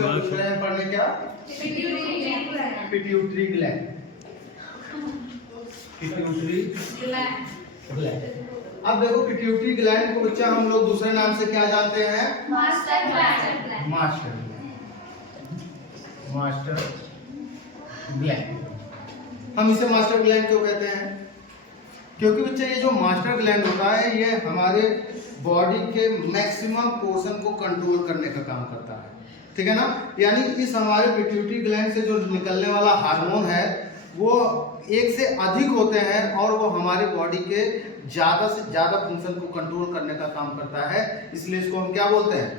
पूछ रहे हैं पढ़ने क्या? Pituitary gland. Pituitary gland. अब देखो पिट्यूटरी ग्लैंड को बच्चा हम लोग दूसरे नाम से क्या जानते हैं? Master gland. Master gland. हम इसे मास्टर ग्लैंड क्यों कहते हैं? क्योंकि बच्चे ये जो मास्टर ग्लैंड होता है ये हमारे बॉडी के मैक्सिमम पोर्शन को कंट्रोल करने का काम करता है, ठीक है ना। यानी इस हमारे पिट्यूटरी ग्लैंड से जो निकलने वाला हार्मोन है वो एक से अधिक होते हैं और वो हमारे बॉडी के ज्यादा से ज्यादा फंक्शन को कंट्रोल करने का काम करता है, इसलिए इसको हम क्या बोलते हैं?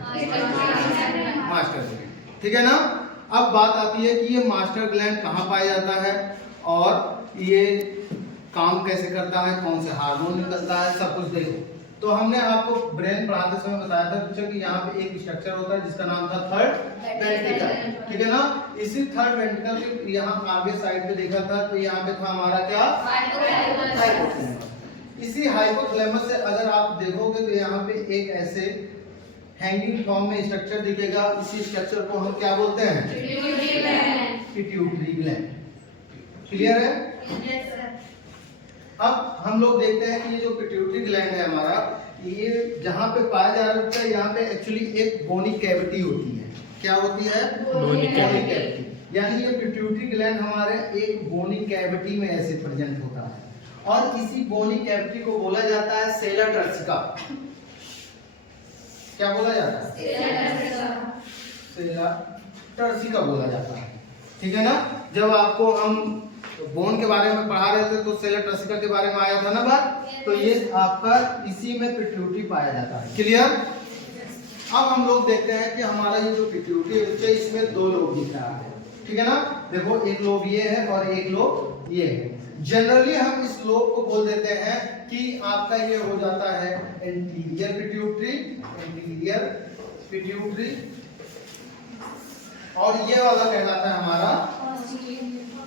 मास्टर ग्लैंड, ठीक है ना। अब बात आती है कि ये मास्टर ग्लैंड कहाँ पाया जाता है और ये काम कैसे करता है, कौन से हार्मोन निकलता है, सब कुछ देखो। तो हमने आपको ब्रेन पढ़ाते समय बताया था बच्चों कि यहाँ पे एक स्ट्रक्चर होता है जिसका नाम था थर्ड वेंट्रिकल, ठीक है ना। इसी थर्ड वेंट्रिकल के यहाँ आगे साइड पे देखा था तो यहाँ पे था हमारा क्या? हाइपोथैलेमस। इसी हाइपोथैलेमस से अगर आप देखोगे तो यहाँ पे एक ऐसे हैंगिंग फॉर्म में स्ट्रक्चर दिखेगा। इसी स्ट्रक्चर को हम क्या बोलते हैं? Pituitary gland. क्लियर है? Yes sir. अब हम लोग देखते हैं कि ये जो पिट्यूटरी ग्लैंड है हमारा, ये जहाँ पे पाया जा रहा है यहाँ पे एक्चुअली एक बोनी कैविटी होती है। क्या होती है? बोनी कैविटी। यानी ये पिट्यूटरी ग्लैंड हमारे एक बोनी कैविटी में ऐसे प्रेजेंट होता है और इसी बोनी कैविटी को बोला जाता है सेला टर्सिका। क्या बोला जाता है? सेला टर्सिका बोला जाता है, ठीक है ना। जब आपको हम बोन के बारे में पढ़ा रहे थे तो सेला टर्सिका के बारे में आया था ना बात, तो ये आपका इसी में पिट्यूटरी पाया जाता है। क्लियर? अब हम लोग देखते हैं कि हमारा ये जो पिट्यूटरी है इसमें दो लोब दिख रहा है, ठीक है ना। देखो एक लोब ये है और एक लोब ये है। जनरली हम इस लोब को बोल देते हैं कि आपका ये हो जाता है एंटीरियर पिट्यूटरी, एंटीरियर पिट्यूटरी, और ये वाला कहलाता है हमारा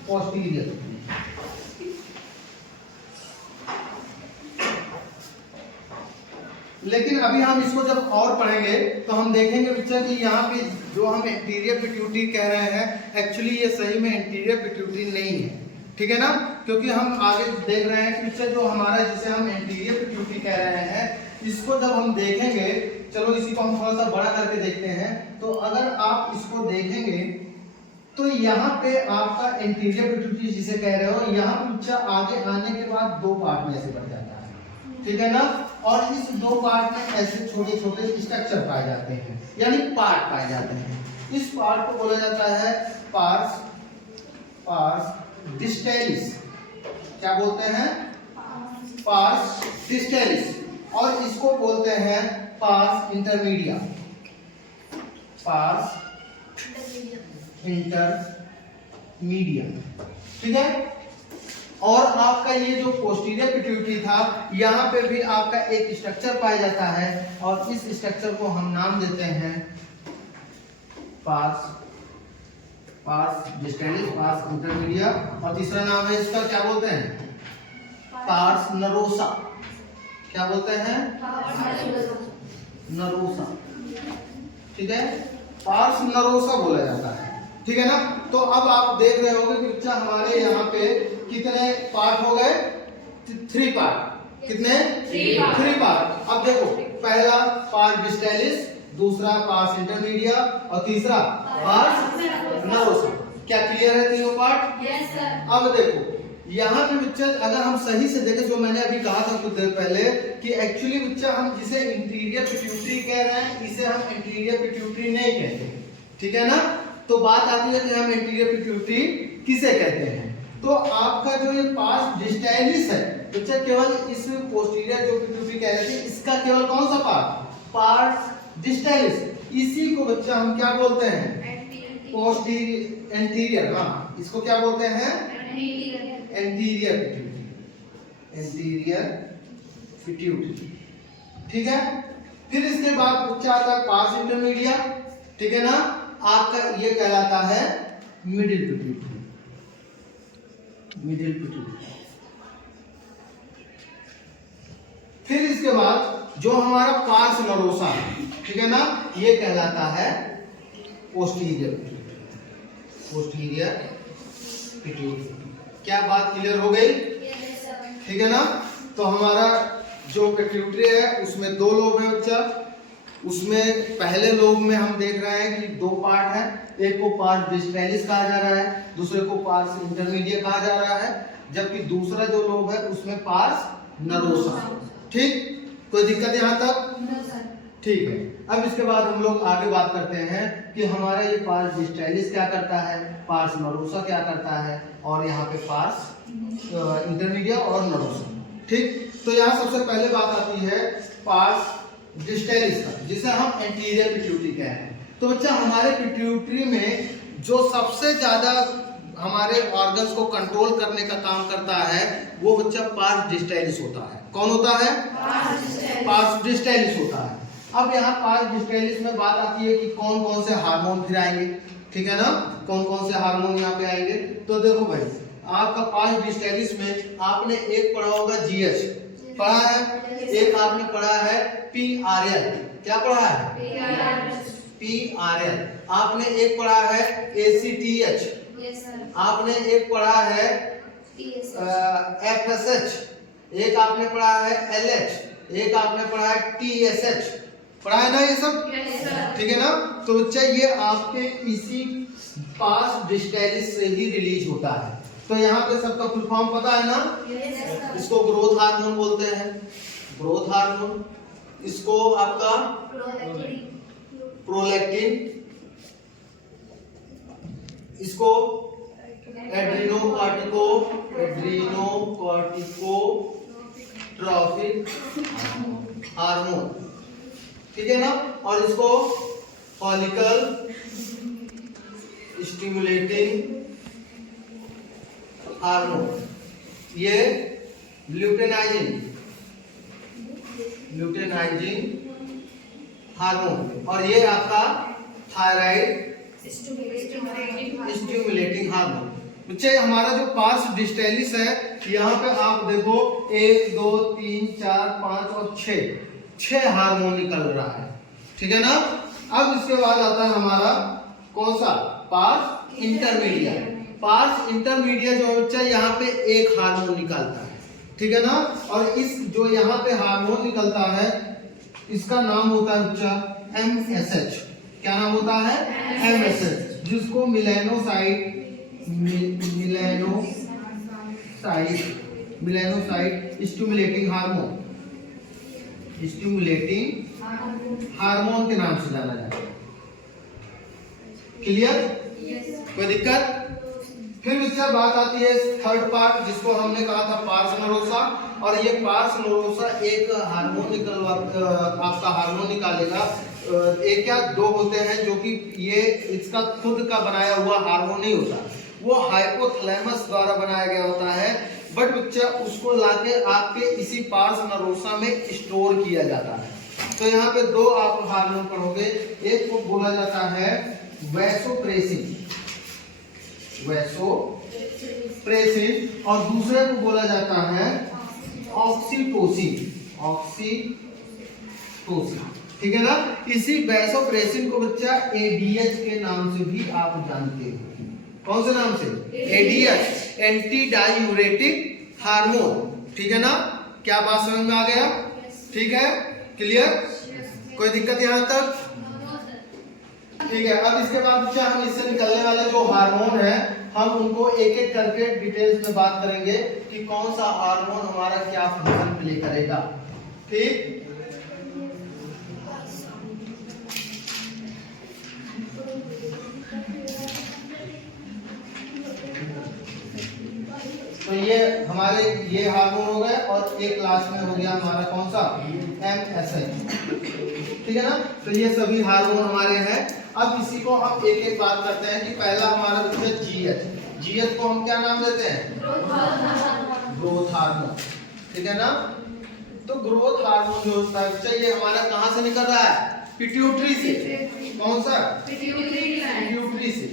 पोस्टीरियर। लेकिन अभी हम इसको जब और पढ़ेंगे तो हम देखेंगे बच्चा कि यहाँ पे जो हम एंटीरियर पिट्यूटरी कह रहे हैं एक्चुअली ये सही में एंटीरियर पिट्यूटरी नहीं है, ठीक है ना। क्योंकि हम आगे देख रहे हैं कि बच्चा जो हमारा जिसे हम एंटीरियर पिट्यूटरी कह रहे हैं इसको जब हम देखेंगे, चलो इसी को हम थोड़ा सा बड़ा करके देखते हैं। तो अगर आप इसको देखेंगे तो यहाँ पे आपका एंटीरियर पिट्यूटरी जिसे कह रहे हो, यहाँ पे बच्चा आगे आने के बाद दो पार्ट में ऐसे बढ़ जाता है, ठीक है ना। और इस दो पार्ट में ऐसे छोटे छोटे स्ट्रक्चर पाए जाते हैं, यानी पार्ट पाए जाते हैं। इस पार्ट को बोला जाता है पार्स डिस्टेलिस। क्या बोलते हैं? Pars distalis. और इसको बोलते हैं पार्स इंटरमीडिया, पार्स इंटरमीडिया, ठीक है। और आपका ये जो पोस्टीरियर पिट्यूटरी था यहाँ पे भी आपका एक स्ट्रक्चर पाया जाता है और इस स्ट्रक्चर को हम नाम देते हैं पार्स डिस्टेलिस, पार्स इंटरमीडिया, और तीसरा नाम है इसका क्या बोलते हैं? पार्स नरोसा। क्या बोलते हैं? नरोसा, ठीक है। पार्स नरोसा बोला जाता है, ठीक है ना। तो अब आप देख रहे होंगे कि बच्चा हमारे यहाँ पे कितने पार्ट हो गए? 3 पार्ट। कितने? 3 पार्ट। अब देखो पहला पार्ट डिस्टेलिस, दूसरा पार्स इंटरमीडिया और तीसरा पार्स नरोसा। क्या क्लियर है तीनों पार्ट? Yes sir. अब देखो यहाँ पे बच्चा अगर हम सही से देखें, जो मैंने अभी कहा था कुछ देर पहले कि एक्चुअली बच्चा हम जिसे इंटीरियर पिट्यूटरी कह रहे हैं इसे हम इंटीरियर पिट्यूटरी नहीं कहते, ठीक है ना। तो बात आती है कि हम इंटीरियर पिट्यूटरी किसे कहते हैं। तो आपका जो ये पार्स डिस्टेलिस है बच्चा, केवल इस पोस्टीरियर जो पिट्यूटरी कह रहे थे इसका केवल कौन सा पार्ट? Parse distalis. इसी को बच्चा हम क्या बोलते हैं? Posterior, anterior. हाँ, इसको क्या बोलते हैं? एंटीरियर पिट्यूटरी, एंटीरियर पिट्यूटरी, ठीक है। फिर इसके बाद बच्चा आता है पार्स इंटरमीडिया, ठीक है ना। आपका ये कहलाता है मिडिल पिट्यूटरी, मिडिल पिट्यूटरी। फिर इसके बाद जो हमारा पार्स नरोसा, ठीक है ना, ये कहलाता है पोस्टीरियर पिट्यूटरी। क्या बात क्लियर हो गई? ठीक है ना। तो हमारा जो पिट्यूटरी है उसमें दो लोब है बच्चा। उसमें पहले लोब में हम देख रहे हैं कि दो पार्ट है, एक को पार्स डिस्टैलिस कहा जा रहा है, दूसरे को पार्स इंटरमीडिएट कहा जा रहा है, जबकि दूसरा जो लोब है उसमें पार्स नरोसा। ठीक, कोई दिक्कत यहाँ तक? ठीक है। अब इसके बाद हम लोग आगे बात करते हैं कि हमारा ये पार्स डिस्टैलिस क्या करता है, पार्स नरोसा क्या करता है, और यहाँ पे पार्स इंटरमीडिएट और नरोसा। ठीक, तो यहाँ सबसे पहले बात आती है पार्स डिस्टैलिस का, जिसे हम एंटीरियर पिट्यूटरी कहते हैं। तो बच्चा हमारे पिट्यूटरी में जो सबसे ज्यादा हमारे ऑर्गन्स को कंट्रोल करने का काम करता है वो बच्चा पार्स डिस्टैलिस होता है। कौन होता है? पार्स डिस्टैलिस होता है। अब यहाँ पार्स डिस्टैलिस में बात आती है कि कौन कौन से हार्मोन फिर आएंगे। ठीक है ना, कौन कौन से हार्मोन यहाँ पे आएंगे। तो देखो भाई, आपका पार्स डिस्टैलिस में आपने एक पढ़ा होगा जीएच, पढ़ा है, एक आपने पढ़ा है पीआरएल। क्या पढ़ा है? पीआरएल। आपने एक पढ़ा है एसीटीएच, आपने एक पढ़ा है एफएसएच, एक आपने पढ़ा है एलएच, एक आपने पढ़ा है टीएसएच। पढ़ा है ना ये सब? ठीक है ना। तो बच्चा ये आपके इसी पार्स डिस्टैलिस से ही रिलीज होता है। तो यहाँ पे सबका फुल फॉर्म पता है ना? इसको ग्रोथ हार्मोन बोलते हैं, ग्रोथ हार्मोन। इसको आपका प्रोलैक्टिन, इसको एड्रीनोकॉर्टिकोट्रॉफिक हार्मोन। ठीक है ना। और इसको फॉलिकल स्टिमुलेटिंग हार्मोन, ये ल्यूटेनाइजिन हार्मोन, और ये आपका थायराइड स्टिमुलेटिंग हार्मोन। बच्चे हमारा जो पार्स डिस्टैलिस है यहाँ पे आप देखो 1 2 3 4 5 और 6 हार्मोन निकल रहा है। ठीक है ना। अब इसके बाद आता है हमारा कौन सा? Parse intermediate. पार्स इंटरमीडिएट जो बच्चा यहाँ पे एक हार्मोन निकलता है। ठीक है ना। और इस जो यहाँ पे हार्मोन निकलता है इसका नाम होता है बच्चा MSH। क्या नाम होता है? MSH, जिसको मिलेनोसाइट स्टिमुलेटिंग हार्मोन के नाम से जाना जाता है। क्लियर? कोई दिक्कत? फिर इसका बात आती है थर्ड पार्ट, जिसको हमने कहा था पार्स नरोसा। और ये पार्स नरोसा एक हार्मोन आपका हार्मोन निकालेगा। एक या दो होते हैं जो कि ये इसका खुद का बनाया हुआ हार्मोन नहीं होता, वो हाइपोथैलेमस द्वारा बनाया गया होता है। बट बच्चा उसको लाके आपके इसी पार्स नरोसा में स्टोर किया जाता है। तो यहाँ पे दो आप हार्मोन पढ़ोगे, एक को बोला जाता है वैसोप्रेसिन और दूसरे को बोला जाता है ऑक्सीटोसिन। ठीक है ना। इसी वैसोप्रेसिन को बच्चा एडीएच के नाम से भी आप जानते हो। कौन से नाम से? ADH, anti diuretic hormone. ठीक है ना। क्या बात समझ में आ गया? ठीक है, क्लियर? कोई दिक्कत यहाँ तक? ठीक है। अब इसके बाद बच्चा हम इससे निकलने वाले जो हार्मोन है हम उनको एक एक करके डिटेल्स में बात करेंगे कि कौन सा हार्मोन हमारा क्या फंक्शन प्ले करेगा। ठीक। तो ये हमारे ये हार्मोन हो गए और एक लास्ट में हो गया हमारा कौन सा? MSH। ठीक है ना। तो ये सभी हार्मोन हमारे हैं। अब इसी को हम एक एक बात करते हैं कि पहला हमारा बच्चा GH को हम क्या नाम देते हैं? Growth hormone. ठीक है ना। तो ग्रोथ हार्मोन जो होता है बच्चा ये हमारा कहाँ से निकल रहा है? पिट्यूटरी से। कौन सा? पिट्यूटरी से।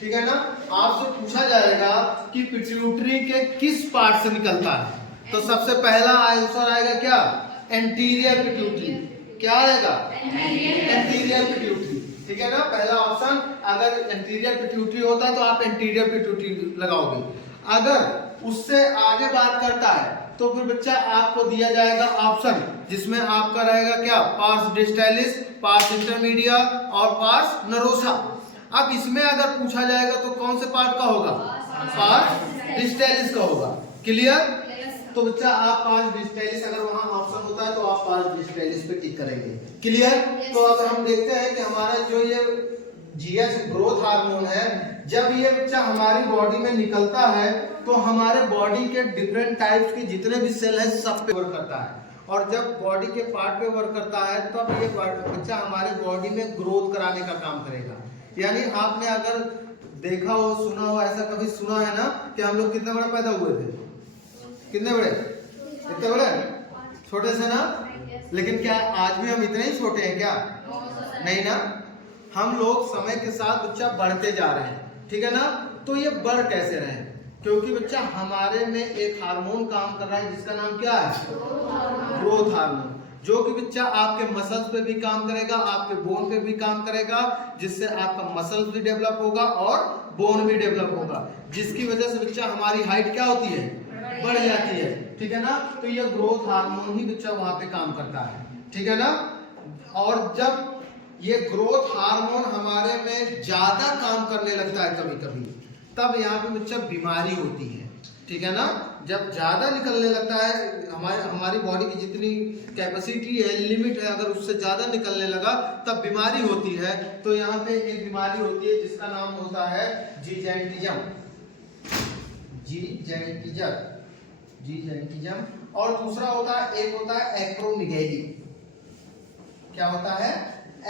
ठीक है ना। आपसे पूछा जाएगा कि पिट्यूटरी के किस पार्ट से निकलता है, तो सबसे पहला आंसर आएगा क्या? Anterior pituitary. क्या आएगा? Anterior pituitary. ठीक है ना। पहला ऑप्शन, अगर एंटीरियर पिट्यूटरी होता है तो आप एंटीरियर पिट्यूटरी लगाओगे। अगर उससे आगे बात करता है तो फिर बच्चा आपको दिया जाएगा ऑप्शन, जिसमें आपका रहेगा क्या, पार्स डिस्टालिस, पार्स इंटरमीडिया और पार्स नरोसा। अब इसमें अगर पूछा जाएगा तो कौन से पार्ट का होगा, पार्स डिस्टालिस का होगा। क्लियर। तो बच्चा आप पार्स डिस्टालिस, अगर वहां ऑप्शन होता है तो आप पार्स डिस्टालिस पे टिक करेंगे। क्लियर। तो अगर हम देखते हैं कि हमारा जो ये जीएच ग्रोथ हार्मोन है, जब ये बच्चा हमारी बॉडी में निकलता है तो हमारे बॉडी के डिफरेंट टाइप्स के जितने भी सेल है सब पे वर्क करता है, और जब बॉडी के पार्ट पे वर्क करता है तब ये बच्चा हमारे बॉडी में ग्रोथ कराने का काम करेगा। यानी आपने अगर देखा हो, सुना हो, ऐसा कभी सुना है ना कि हम लोग कितने बड़े पैदा हुए थे, कितने बड़े, कितने बड़े, छोटे से ना। लेकिन क्या आज भी हम इतने ही छोटे हैं क्या, नहीं ना। हम लोग समय के साथ बच्चा बढ़ते जा रहे हैं, ठीक है ना। तो ये बढ़ कैसे रहे, क्योंकि बच्चा हमारे में एक हार्मोन काम कर रहा है जिसका नाम क्या है, ग्रोथ हार्मोन, जो कि बच्चा आपके मसल्स पे भी काम करेगा, आपके बोन पे भी काम करेगा, जिससे आपका मसल्स भी डेवलप होगा और बोन भी डेवलप होगा, जिसकी वजह से बच्चा हमारी हाइट क्या होती है, बढ़ जाती है, ठीक है ना। तो ये ग्रोथ हार्मोन ही बच्चा वहां पे काम करता है, ठीक है ना। और जब ये ग्रोथ हार्मोन हमारे में ज्यादा काम करने लगता है कभी कभी, तब यहाँ पे बच्चा बीमारी होती है, ठीक है ना। जब ज्यादा निकलने लगता है, हमारी बॉडी की जितनी कैपेसिटी है, लिमिट है, अगर उससे ज्यादा निकलने लगा तब बीमारी होती है। तो यहाँ पे एक बीमारी होती है जिसका नाम होता है जीजेंटिज्म, और दूसरा होता है, एक होता है एक्रोमेगाली। क्या होता है,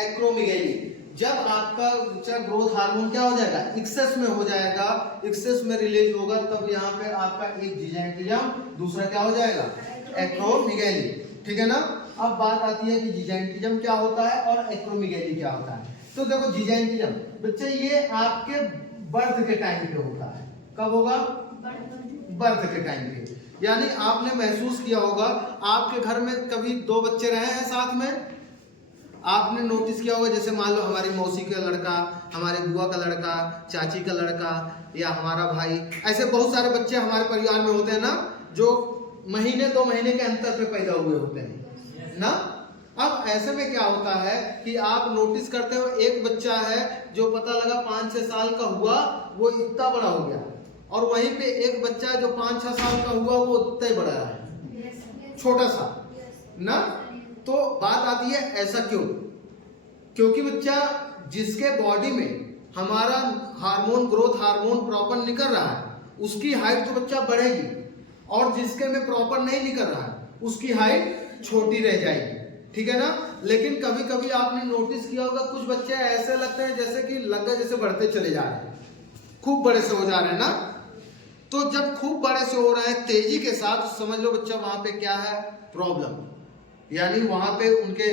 एक्रोमेगाली। जब आपका बच्चा ग्रोथ हार्मोन क्या हो जाएगा, एक्सेस में हो जाएगा, एक्सेस में रिलीज होगा, तब यहाँ पे आपका एक जीजेंटिज्म, दूसरा क्या हो जाएगा, एक्रोमेगाली, ठीक है ना। अब बात आती है कि जीजेंटिज्म क्या होता है और एक्रोमेगाली क्या होता है। तो देखो जीजेंटिज्म बच्चे ये आपके बर्थ के टाइम पे होता है। कब होगा, बर्थ के टाइम पे। यानी आपने महसूस किया होगा, आपके घर में कभी दो बच्चे रहे हैं साथ में, आपने नोटिस किया होगा, जैसे मान लो हमारी मौसी का लड़का, हमारे बुआ का लड़का, चाची का लड़का या हमारा भाई, ऐसे बहुत सारे बच्चे हमारे परिवार में होते हैं ना, जो महीने 2 महीने के अंतर पे पैदा हुए होते हैं ना। अब ऐसे में क्या होता है कि आप नोटिस करते हो, एक बच्चा है जो पता लगा 5-6 साल का हुआ, वो इतना बड़ा हो गया, और वहीं पे एक बच्चा जो 5-6 साल का हुआ वो उतना ही बड़ा है, छोटा सा ना। तो बात आती है ऐसा क्यों, क्योंकि बच्चा जिसके बॉडी में हमारा हार्मोन, ग्रोथ हार्मोन प्रॉपर निकल रहा है, उसकी हाइट तो बच्चा बढ़ेगी, और जिसके में प्रॉपर नहीं निकल रहा है उसकी हाइट छोटी रह जाएगी, ठीक है ना। लेकिन कभी कभी आपने नोटिस किया होगा, कुछ बच्चे ऐसे लगते हैं जैसे कि लगा जैसे बढ़ते चले जा रहे हैं, खूब बड़े से हो जा रहे हैं ना। तो जब खूब बड़े से हो रहे हैं तेजी के साथ, समझ लो बच्चा वहां पे क्या है, प्रॉब्लम। यानी वहां पे उनके,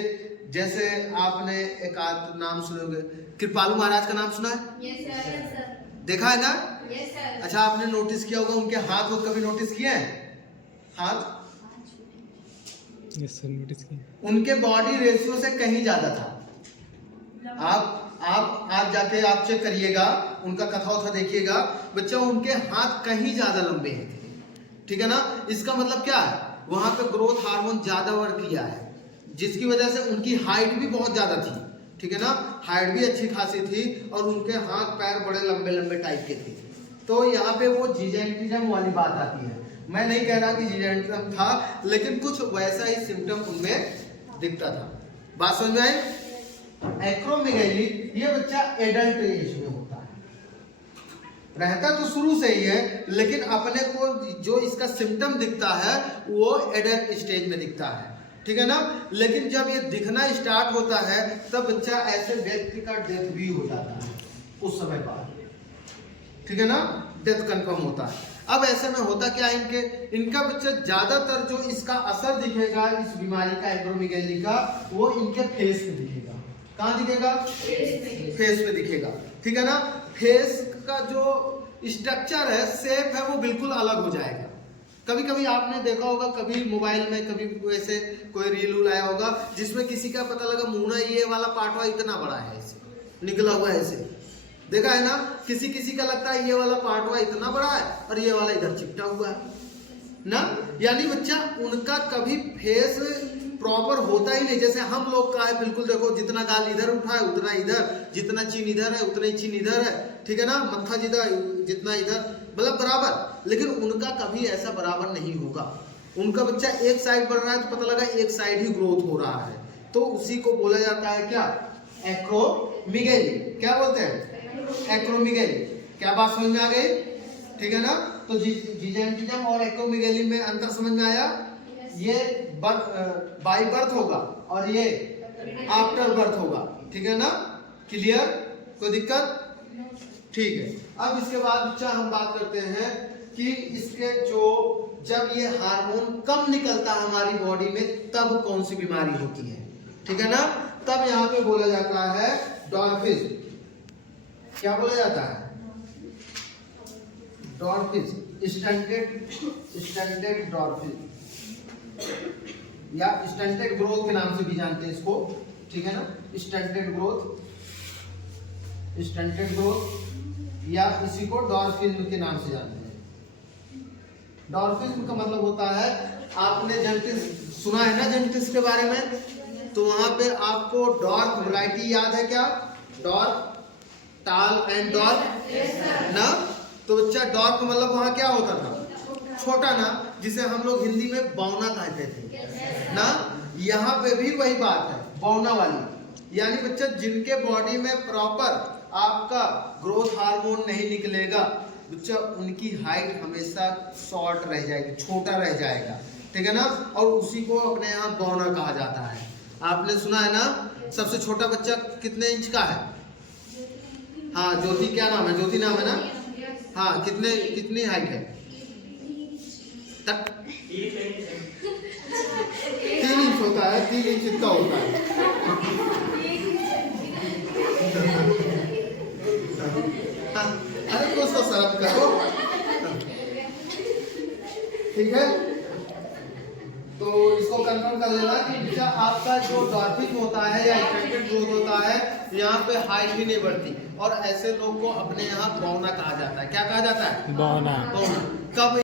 जैसे आपने एक नाम सुनोगे, कृपालू महाराज का नाम सुना है? Yes sir. देखा है ना? Yes sir. अच्छा, आपने नोटिस किया होगा उनके हाथ को, कभी नोटिस किए हैं हाथ? यस सर, नोटिस किया। उनके बॉडी रेशियो से कहीं ज्यादा था। आप आज जाके आप चेक करिएगा, उनका कथा उथा देखिएगा, बच्चा उनके हाथ कहीं ज्यादा लंबे हैं, ठीक है ना। इसका मतलब क्या है, वहां पे ग्रोथ हार्मोन ज्यादा वर्क किया है, जिसकी वजह से उनकी हाइट भी बहुत ज्यादा थी, ठीक है ना। हाइट भी अच्छी खासी थी, और उनके हाथ पैर बड़े लंबे लंबे टाइप के थे। तो यहाँ पे वो जीजेंटिज्म वाली बात आती है। मैं नहीं कह रहा कि जीजेंटिज्म था, लेकिन कुछ वैसा ही सिम्टम उनमें दिखता था। बात समझ में आई? एक्रोमेगाली ये बच्चा एडल्ट एज में होता है, रहता तो शुरू से ही है, लेकिन अपने को जो इसका सिम्टम दिखता है वो एडल्ट स्टेज में दिखता है, ठीक है ना। लेकिन जब ये दिखना स्टार्ट होता है तब बच्चा ऐसे व्यक्ति का डेथ भी हो जाता है उस समय बाद, ठीक है ना, डेथ कंफर्म होता है। अब ऐसे में होता क्या है, इनका बच्चा ज्यादातर जो इसका असर दिखेगा इस बीमारी का, एक्रोमेगाली का, वो इनके फेस पे दिखेगा। कहाँ दिखेगा? फेस पे दिखेगा, ठीक है ना। फेस का जो स्ट्रक्चर है, शेप है, वो बिल्कुल अलग हो जाएगा। कभी कभी आपने देखा होगा, कभी मोबाइल में कभी वैसे कोई रील उल आया होगा जिसमें किसी का पता लगा मुंह, ये वाला पार्ट इतना बड़ा है, इसे निकला हुआ है ऐसे, देखा है ना। किसी किसी का लगता है ये वाला पार्ट हुआ इतना बड़ा है और ये वाला इधर चिपटा हुआ है ना। यानी बच्चा उनका कभी फेस प्रॉपर होता ही नहीं, जैसे हम लोग का है बिल्कुल। देखो जितना गाल इधर उठा है उतना इधर, जितना चीन इधर है उतना ही चीन इधर है, ठीक है ना। मत्था जितना इधर, मतलब बराबर। लेकिन उनका कभी ऐसा बराबर नहीं होगा। उनका बच्चा एक साइड बढ़ रहा है तो पता लगा एक साइड ही ग्रोथ हो रहा है, तो उसी को बोला जाता है क्या, एक्रोमीगैली। क्या बोलते हैं, एक्रोमीगैली। क्या बात समझ में आ गई, ठीक है ना। तो जिजेंटिज्म और एक्रोमीगैली में अंतर समझ में आया। ये बाई बर्थ होगा और ये आफ्टर बर्थ होगा, ठीक है ना। क्लियर, कोई दिक्कत, ठीक है। अब इसके बाद बच्चा हम बात करते हैं कि इसके जो जब ये हार्मोन कम निकलता है हमारी बॉडी में तब कौन सी बीमारी होती है, ठीक है ना। तब यहाँ पे बोला जाता है डॉर्फिज्म। क्या बोला जाता है, डॉर्फिज्म, स्टंटेड डॉर्फिज्म या स्टंटेड ग्रोथ के नाम से भी जानते हैं इसको, ठीक है ना। स्टंटेड ग्रोथ या इसी को डॉर्फिज्म के नाम से जानते हैं। डॉर्फिज्म का मतलब होता है, आपने जेनेटिक्स सुना है ना, जेनेटिक्स के बारे में, तो वहां पे आपको डॉर्क वैरायटी याद है क्या, डॉर्क, टाल एंड डॉर्क ना। तो बच्चा डॉर्क का मतलब वहां क्या होता था, छोटा ना, जिसे हम लोग हिंदी में बौना कहते थे ना। यहाँ पे भी वही बात है, बौना वाली। यानी बच्चा जिनके बॉडी में प्रॉपर आपका ग्रोथ हार्मोन नहीं निकलेगा बच्चा, उनकी हाइट हमेशा शॉर्ट रह जाएगी, छोटा रह जाएगा, ठीक है ना। और उसी को अपने यहाँ बौना कहा जाता है। आपने सुना है ना, सबसे छोटा बच्चा कितने इंच का है, हाँ ज्योति, क्या नाम है, ज्योति नाम है ना। हाँ, कितनी हाइट है, 3 इंच होता है, 3 इंच इतना होता है। अरे कुछ तो शर्म करो, ठीक है। तो इसको कंफर्म कर लेना कि बच्चा आपका जो डॉर्फिज्म होता है या स्टंटेड ग्रोथ होता है, यहाँ पे हाइट भी नहीं बढ़ती, और ऐसे लोग को अपने यहाँ बौना कहा जाता है। क्या कहा जाता है, बौना। कब